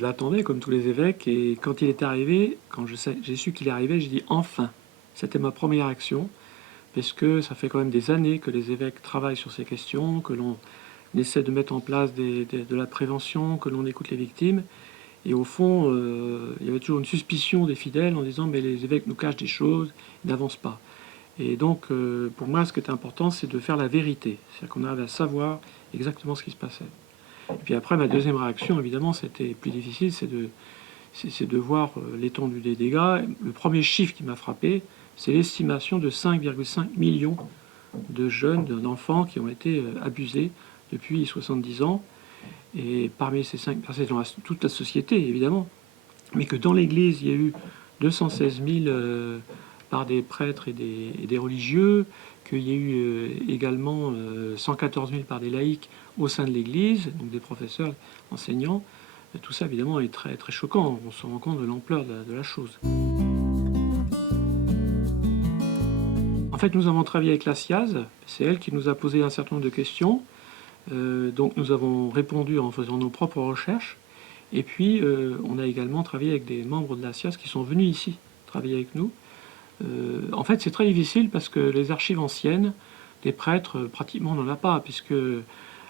je l'attendais comme tous les évêques, et quand il est arrivé, quand j'ai su qu'il arrivait, j'ai dit enfin. C'était ma première action, parce que ça fait quand même des années que les évêques travaillent sur ces questions, que l'on essaie de mettre en place de la prévention, que l'on écoute les victimes. Et au fond, il y avait toujours une suspicion des fidèles en disant mais les évêques nous cachent des choses, ils n'avancent pas. Et donc, pour moi, ce qui était important, c'est de faire la vérité. C'est-à-dire qu'on arrive à savoir exactement ce qui se passait. Et puis après, ma deuxième réaction, évidemment, c'était plus difficile, c'est de voir l'étendue des dégâts. Le premier chiffre qui m'a frappé, c'est l'estimation de 5,5 millions de jeunes, d'enfants qui ont été abusés depuis 70 ans. Et parmi ces 5 personnes, dans toute la société, évidemment, mais que dans l'Église, il y a eu 216 000 par des prêtres et des religieux, qu'il y a eu également 114 000 par des laïcs au sein de l'Église, donc des professeurs, enseignants. Tout ça, évidemment, est très, très choquant. On se rend compte de l'ampleur de la chose. En fait, nous avons travaillé avec la SIAZ. C'est elle qui nous a posé un certain nombre de questions. Donc nous avons répondu en faisant nos propres recherches. Et puis, on a également travaillé avec des membres de la SIAZ qui sont venus ici travailler avec nous. En fait, c'est très difficile parce que les archives anciennes, des prêtres, pratiquement on n'en a pas, puisque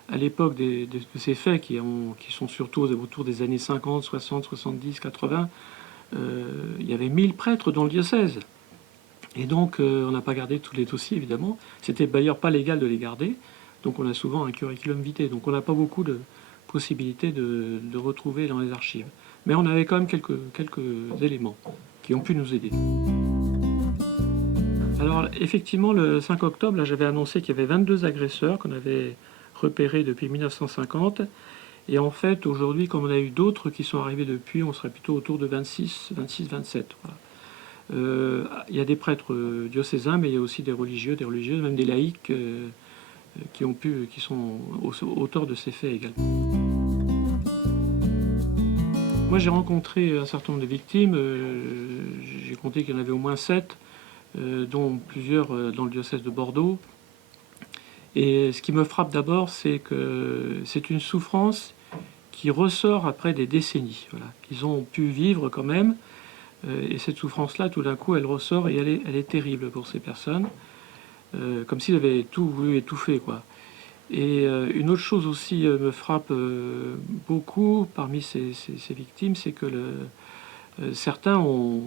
à l'époque de ces faits qui sont surtout autour des années 50, 60, 70, 80, il y avait 1000 prêtres dans le diocèse. Et donc, on n'a pas gardé tous les dossiers, évidemment. C'était d'ailleurs pas légal de les garder. Donc, on a souvent un curriculum vitae. Donc, on n'a pas beaucoup de possibilités de retrouver dans les archives. Mais on avait quand même quelques éléments qui ont pu nous aider. Alors, effectivement, le 5 octobre, là, j'avais annoncé qu'il y avait 22 agresseurs qu'on avait repérés depuis 1950. Et en fait, aujourd'hui, comme on a eu d'autres qui sont arrivés depuis, on serait plutôt autour de 26, 27. Voilà. Il y a des prêtres diocésains, mais il y a aussi des religieuses, même des laïcs qui sont auteurs de ces faits également. Moi, j'ai rencontré un certain nombre de victimes. J'ai compté qu'il y en avait au moins 7, dont plusieurs dans le diocèse de Bordeaux. Et ce qui me frappe d'abord, c'est que c'est une souffrance qui ressort après des décennies, voilà, qu'ils ont pu vivre quand même. Et cette souffrance-là, tout d'un coup, elle ressort et elle est terrible pour ces personnes, comme s'ils avaient tout voulu étouffer, quoi. Et une autre chose aussi me frappe beaucoup parmi ces victimes, c'est que certains ont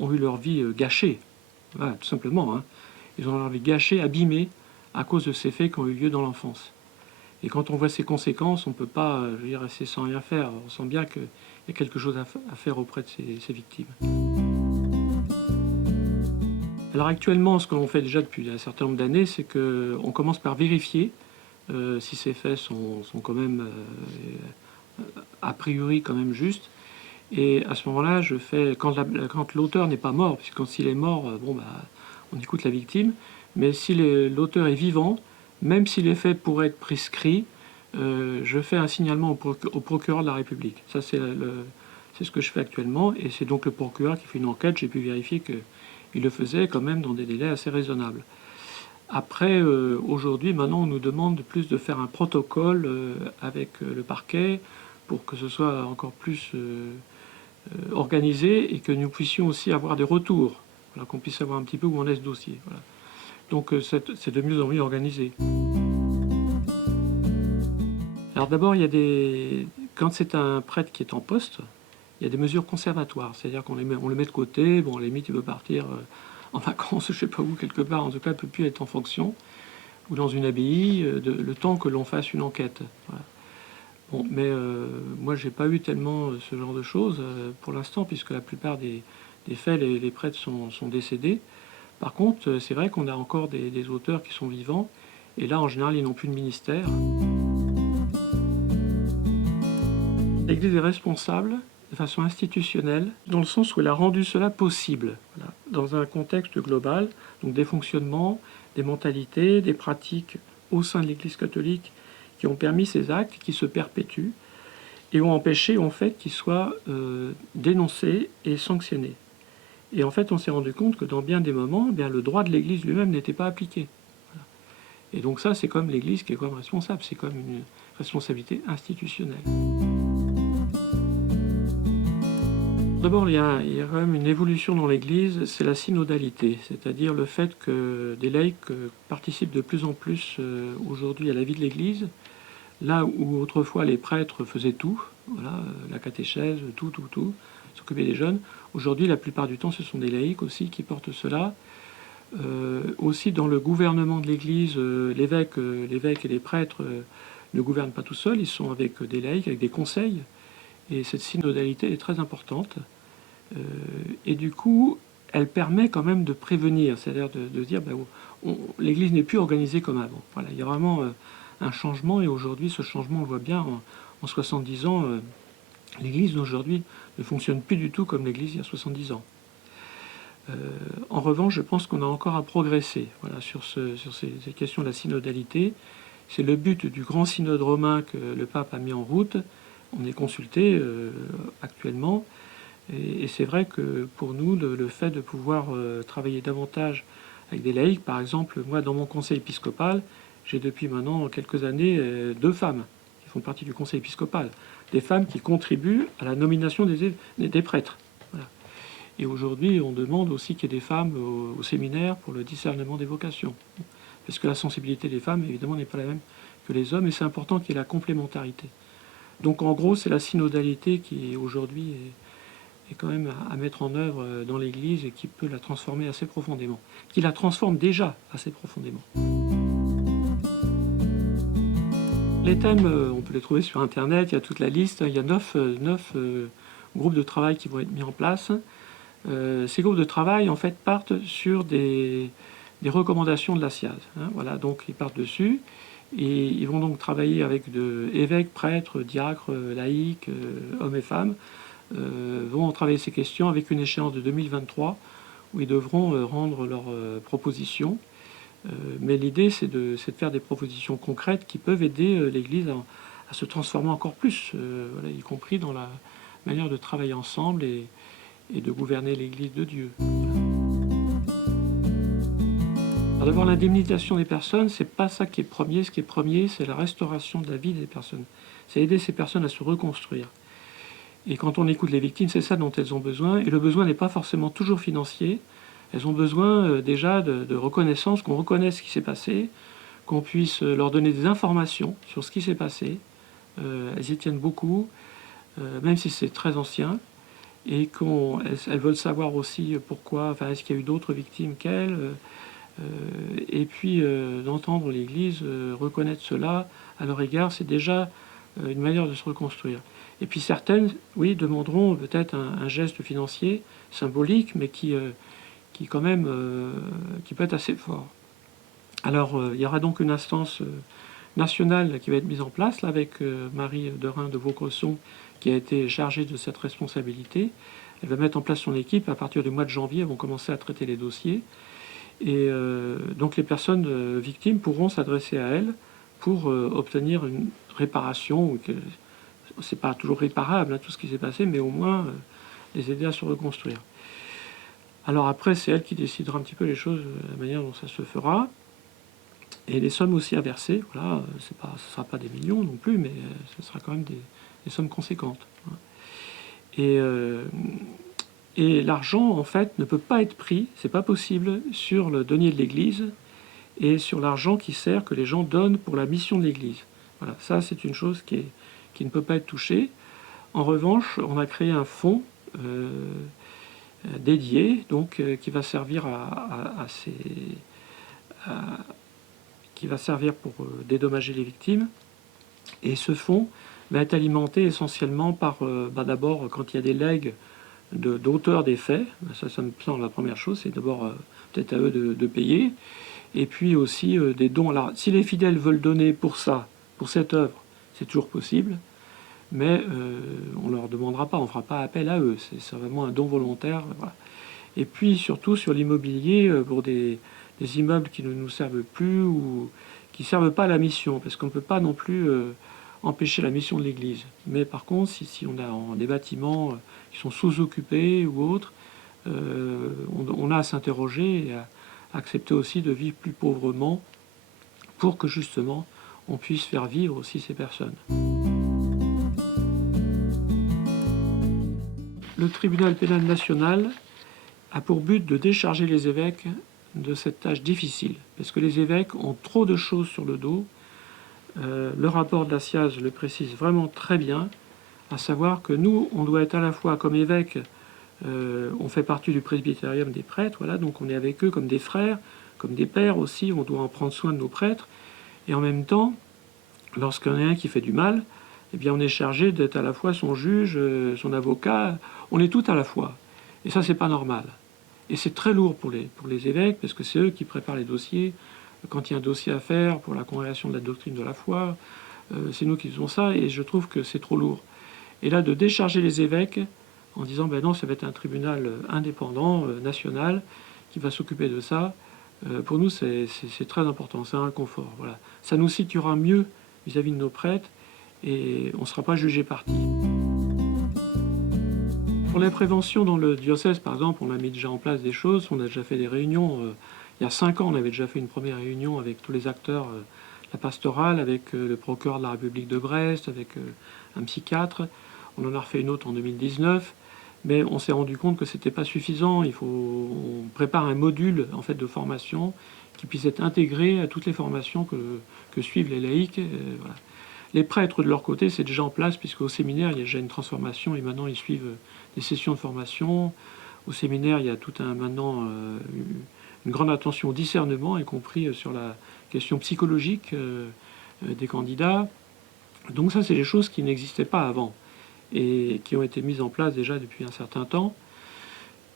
eu leur vie gâchée, voilà, tout simplement. Hein. Ils ont leur vie gâchée, abîmée, à cause de ces faits qui ont eu lieu dans l'enfance. Et quand on voit ces conséquences, on ne peut pas rester sans rien faire. On sent bien qu'il y a quelque chose à faire auprès de ces victimes. Alors actuellement, ce que l'on fait déjà depuis un certain nombre d'années, c'est qu'on commence par vérifier si ces faits sont quand même a priori quand même justes. Et à ce moment-là, je fais quand l'auteur n'est pas mort, puisque quand il est mort, on écoute la victime. Mais si l'auteur est vivant, même si les faits pourraient être prescrits, je fais un signalement au procureur de la République. Ça, c'est ce que je fais actuellement, et c'est donc le procureur qui fait une enquête. J'ai pu vérifier qu'il le faisait quand même dans des délais assez raisonnables. Après, aujourd'hui, maintenant, on nous demande plus de faire un protocole avec le parquet pour que ce soit encore plus organisé et que nous puissions aussi avoir des retours, voilà, qu'on puisse savoir un petit peu où en est ce dossier. Voilà. Donc c'est de mieux en mieux organisé. Alors d'abord, quand c'est un prêtre qui est en poste, il y a des mesures conservatoires, c'est-à-dire qu'on le met de côté, bon, à la limite, il veut partir en vacances, je ne sais pas où, quelque part, en tout cas, il ne peut plus être en fonction, ou dans une abbaye, le temps que l'on fasse une enquête. Voilà. Bon, mais moi, j'ai pas eu tellement ce genre de choses pour l'instant, puisque la plupart des faits, les prêtres sont décédés. Par contre, c'est vrai qu'on a encore des auteurs qui sont vivants, et là, en général, ils n'ont plus de ministère. L'Église est responsable de façon institutionnelle, dans le sens où elle a rendu cela possible, voilà, dans un contexte global, donc des fonctionnements, des mentalités, des pratiques au sein de l'Église catholique qui ont permis ces actes, qui se perpétuent, et ont empêché en fait qu'ils soient dénoncés et sanctionnés. Et en fait, on s'est rendu compte que dans bien des moments, le droit de l'Église lui-même n'était pas appliqué. Voilà. Et donc ça, c'est comme l'Église qui est comme responsable, c'est comme une responsabilité institutionnelle. d'abord, il y a quand même une évolution dans l'Église, c'est la synodalité, c'est-à-dire le fait que des laïcs participent de plus en plus aujourd'hui à la vie de l'Église, là où autrefois les prêtres faisaient tout, voilà, la catéchèse, tout, s'occuper des jeunes. Aujourd'hui, la plupart du temps, ce sont des laïcs aussi qui portent cela. Aussi, dans le gouvernement de l'Église, l'évêque et les prêtres ne gouvernent pas tout seuls, ils sont avec des laïcs, avec des conseils. Et cette synodalité est très importante. Et du coup, elle permet quand même de prévenir, c'est-à-dire de dire ben, l'Église n'est plus organisée comme avant. Voilà, il y a vraiment un changement, et aujourd'hui, ce changement, on le voit bien, en 70 ans, l'Église d'aujourd'hui ne fonctionne plus du tout comme l'Église il y a 70 ans. En revanche, je pense qu'on a encore à progresser voilà, sur ces questions de la synodalité. C'est le but du grand synode romain que le pape a mis en route. On est consulté actuellement. Et c'est vrai que pour nous, le fait de pouvoir travailler davantage avec des laïcs, par exemple, moi dans mon conseil épiscopal, j'ai depuis maintenant quelques années 2 femmes qui font partie du conseil épiscopal. Des femmes qui contribuent à la nomination des prêtres. Voilà. Et aujourd'hui, on demande aussi qu'il y ait des femmes au séminaire pour le discernement des vocations. Parce que la sensibilité des femmes, évidemment, n'est pas la même que les hommes, et c'est important qu'il y ait la complémentarité. Donc en gros, c'est la synodalité qui aujourd'hui est quand même à mettre en œuvre dans l'Église et qui peut la transformer assez profondément. Qui la transforme déjà assez profondément. Les thèmes, on peut les trouver sur Internet, il y a toute la liste. Il y a 9 groupes de travail qui vont être mis en place. Ces groupes de travail, en fait, partent sur des recommandations de la SIAZ. Hein, voilà, donc ils partent dessus. Et ils vont donc travailler avec évêques, prêtres, diacres, laïcs, hommes et femmes, vont travailler ces questions avec une échéance de 2023 où ils devront rendre leurs propositions. Mais l'idée, c'est de faire des propositions concrètes qui peuvent aider l'Église à se transformer encore plus, voilà, y compris dans la manière de travailler ensemble et de gouverner l'Église de Dieu. Alors d'abord, l'indemnisation des personnes, c'est pas ça qui est premier. Ce qui est premier, c'est la restauration de la vie des personnes. C'est aider ces personnes à se reconstruire. Et quand on écoute les victimes, c'est ça dont elles ont besoin. Et le besoin n'est pas forcément toujours financier. Elles ont besoin déjà de reconnaissance, qu'on reconnaisse ce qui s'est passé, qu'on puisse leur donner des informations sur ce qui s'est passé. Elles y tiennent beaucoup, même si c'est très ancien. Et elles veulent savoir aussi pourquoi, enfin, est-ce qu'il y a eu d'autres victimes qu'elles. Et puis d'entendre l'Église reconnaître cela à leur égard, c'est déjà une manière de se reconstruire. Et puis certaines, oui, demanderont peut-être un geste financier, symbolique, mais qui quand même, qui peut être assez fort. Alors, il y aura donc une instance nationale qui va être mise en place, là, avec Marie Derain de Vaucresson, qui a été chargée de cette responsabilité. Elle va mettre en place son équipe. À partir du mois de janvier, elles vont commencer à traiter les dossiers. Et donc les personnes victimes pourront s'adresser à elle pour obtenir une réparation. C'est pas toujours réparable, hein, tout ce qui s'est passé, mais au moins les aider à se reconstruire. Alors après, c'est elle qui décidera un petit peu les choses, la manière dont ça se fera. Et les sommes aussi à verser, voilà, ce ne sera pas des millions non plus, mais ce sera quand même des sommes conséquentes. Et l'argent, en fait, ne peut pas être pris, c'est pas possible, sur le denier de l'Église et sur l'argent qui sert, que les gens donnent pour la mission de l'Église. Voilà, ça c'est une chose qui ne peut pas être touchée. En revanche, on a créé un fonds dédié, donc qui va servir qui va servir pour dédommager les victimes. Et ce fonds va être alimenté essentiellement par, d'abord, quand il y a des legs d'auteurs des faits, ça me semble la première chose, c'est d'abord peut-être à eux de payer, et puis aussi des dons. Alors, si les fidèles veulent donner pour ça, pour cette œuvre, c'est toujours possible, mais on ne leur demandera pas, on ne fera pas appel à eux, c'est vraiment un don volontaire. Voilà. Et puis surtout sur l'immobilier, pour des immeubles qui ne nous servent plus ou qui ne servent pas à la mission, parce qu'on ne peut pas non plus empêcher la mission de l'Église. Mais par contre, si on a des bâtiments qui sont sous-occupés ou autres, on a à s'interroger et à accepter aussi de vivre plus pauvrement pour que justement on puisse faire vivre aussi ces personnes. le tribunal pénal national a pour but de décharger les évêques de cette tâche difficile, parce que les évêques ont trop de choses sur le dos. Le rapport de la SIAZ le précise vraiment très bien, à savoir que nous, on doit être à la fois comme évêques, on fait partie du presbytérium des prêtres, voilà, donc on est avec eux comme des frères, comme des pères aussi, on doit en prendre soin de nos prêtres, et en même temps, lorsqu'il y en a un qui fait du mal, eh bien on est chargé d'être à la fois son juge, son avocat, on est tout à la fois. Et ça, c'est pas normal. Et c'est très lourd pour les évêques, parce que c'est eux qui préparent les dossiers. Quand il y a un dossier à faire pour la congrégation de la doctrine de la foi, c'est nous qui faisons ça, et je trouve que c'est trop lourd. Et là, de décharger les évêques en disant, ben non, ça va être un tribunal indépendant, national, qui va s'occuper de ça, pour nous, c'est très important, c'est un confort. Voilà. Ça nous situera mieux vis-à-vis de nos prêtres, et on ne sera pas jugé parti. Pour la prévention dans le diocèse, par exemple, on a mis déjà en place des choses, on a déjà fait des réunions. Il y a 5 ans, on avait déjà fait une première réunion avec tous les acteurs de la pastorale, avec le procureur de la République de Brest, avec un psychiatre. On en a refait une autre en 2019, mais on s'est rendu compte que ce n'était pas suffisant. On prépare un module en fait, de formation qui puisse être intégré à toutes les formations que suivent les laïcs. Voilà. Les prêtres, de leur côté, c'est déjà en place, puisqu'au séminaire, il y a déjà une transformation, et maintenant, ils suivent des sessions de formation. Au séminaire, il y a maintenant une grande attention au discernement, y compris sur la question psychologique des candidats. Donc ça, c'est des choses qui n'existaient pas avant, et qui ont été mises en place déjà depuis un certain temps.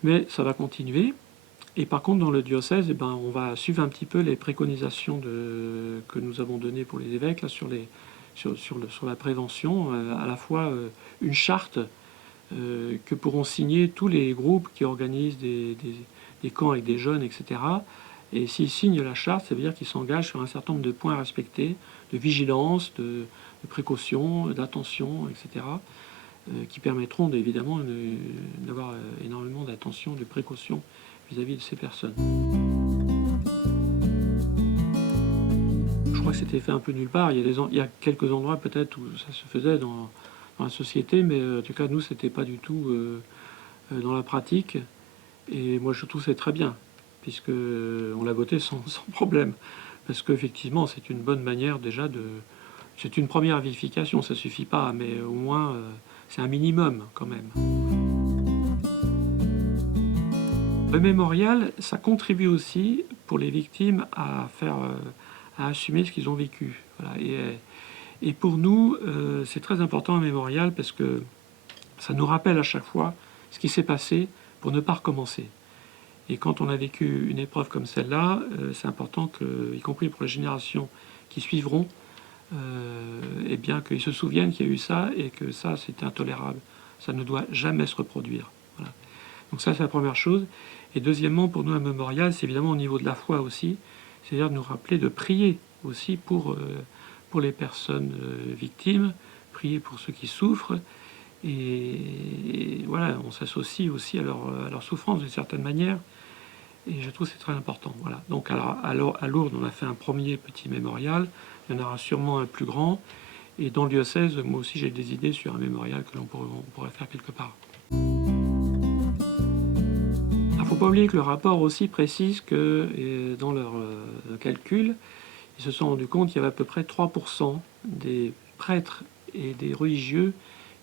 Mais ça va continuer. Et par contre, dans le diocèse, eh ben, on va suivre un petit peu les préconisations que nous avons données pour les évêques là, sur la prévention, à la fois une charte que pourront signer tous les groupes qui organisent des camps avec des jeunes, etc. Et s'ils signent la charte, ça veut dire qu'ils s'engagent sur un certain nombre de points à respecter, de vigilance, de précaution, d'attention, etc., qui permettront évidemment d'avoir énormément d'attention, de précaution vis-à-vis de ces personnes. Je crois que c'était fait un peu nulle part. Il y a quelques endroits peut-être où ça se faisait dans la société, mais en tout cas nous c'était pas du tout dans la pratique. Et moi je trouve que c'est très bien, puisque on l'a voté sans problème, parce qu'effectivement c'est une bonne manière déjà c'est une première vérification, ça suffit pas, mais au moins c'est un minimum quand même. Le mémorial, ça contribue aussi pour les victimes à assumer ce qu'ils ont vécu. Voilà. Et pour nous, c'est très important un mémorial parce que ça nous rappelle à chaque fois ce qui s'est passé pour ne pas recommencer. Et quand on a vécu une épreuve comme celle-là, c'est important que, y compris pour les générations qui suivront, eh bien qu'ils se souviennent qu'il y a eu ça et que ça, c'est intolérable. Ça ne doit jamais se reproduire. Voilà. Donc ça, c'est la première chose. Et deuxièmement, pour nous, un mémorial, c'est évidemment au niveau de la foi aussi, c'est-à-dire de nous rappeler de prier aussi pour les personnes victimes, prier pour ceux qui souffrent, et voilà, on s'associe aussi à leur souffrance d'une certaine manière, et je trouve que c'est très important. Voilà. Donc à Lourdes, on a fait un premier petit mémorial, il y en aura sûrement un plus grand, et dans le diocèse, moi aussi j'ai des idées sur un mémorial que l'on pourrait faire quelque part. Il ne faut pas oublier que le rapport aussi précise que dans leur calcul, ils se sont rendus compte qu'il y avait à peu près 3% des prêtres et des religieux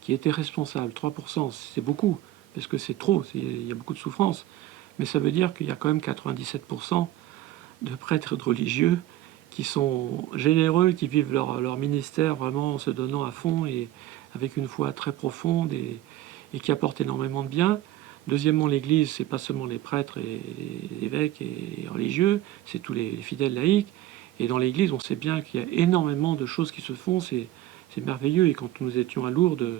qui étaient responsables. 3%, c'est beaucoup, parce que c'est trop, il y a beaucoup de souffrance. Mais ça veut dire qu'il y a quand même 97% de prêtres et de religieux qui sont généreux, qui vivent leur ministère vraiment en se donnant à fond et avec une foi très profonde et qui apportent énormément de bien. Deuxièmement, l'Église, c'est pas seulement les prêtres et les évêques et les religieux, c'est tous les fidèles laïcs. Et dans l'Église, on sait bien qu'il y a énormément de choses qui se font, c'est merveilleux. Et quand nous étions à Lourdes,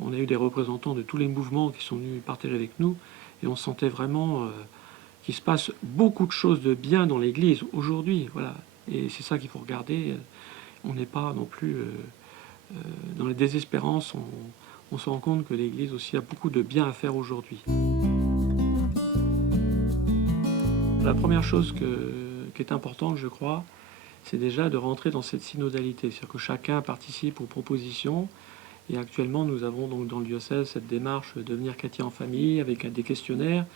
on a eu des représentants de tous les mouvements qui sont venus partager avec nous, et on sentait vraiment qu'il se passe beaucoup de choses de bien dans l'Église aujourd'hui. Voilà. Et c'est ça qu'il faut regarder. On n'est pas non plus dans la désespérance. On se rend compte que l'Église aussi a beaucoup de bien à faire aujourd'hui. La première chose qui est importante, je crois, c'est déjà de rentrer dans cette synodalité. C'est-à-dire que chacun participe aux propositions Et actuellement, nous avons donc dans le diocèse cette démarche de devenir chrétien en famille avec des questionnaires.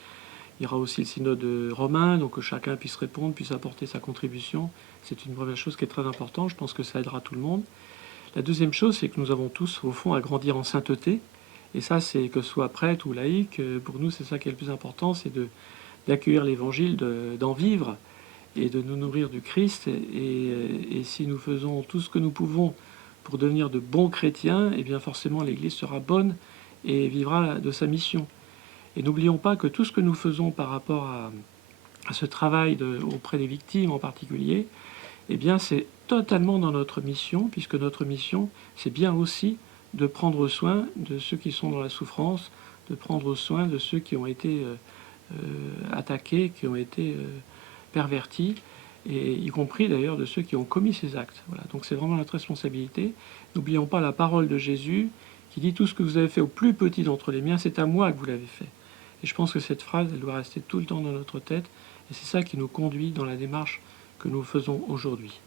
Il y aura aussi le synode romain, donc que chacun puisse répondre, puisse apporter sa contribution. C'est une première chose qui est très importante. Je pense que ça aidera tout le monde. La deuxième chose, c'est que nous avons tous, au fond, à grandir en sainteté. Et ça, c'est que ce soit prêtre ou laïque, pour nous, c'est ça qui est le plus important, c'est d'accueillir l'évangile, d'en vivre et de nous nourrir du Christ. Et si nous faisons tout ce que nous pouvons pour devenir de bons chrétiens, eh bien forcément l'Église sera bonne et vivra de sa mission. Et n'oublions pas que tout ce que nous faisons par rapport à ce travail auprès des victimes en particulier, eh bien c'est totalement dans notre mission, puisque notre mission, c'est bien aussi de prendre soin de ceux qui sont dans la souffrance, de prendre soin de ceux qui ont été attaqués, qui ont été pervertis, et y compris d'ailleurs de ceux qui ont commis ces actes. Voilà. Donc c'est vraiment notre responsabilité. N'oublions pas la parole de Jésus qui dit « Tout ce que vous avez fait au plus petit d'entre les miens, c'est à moi que vous l'avez fait ». Et je pense que cette phrase, elle doit rester tout le temps dans notre tête, et c'est ça qui nous conduit dans la démarche que nous faisons aujourd'hui.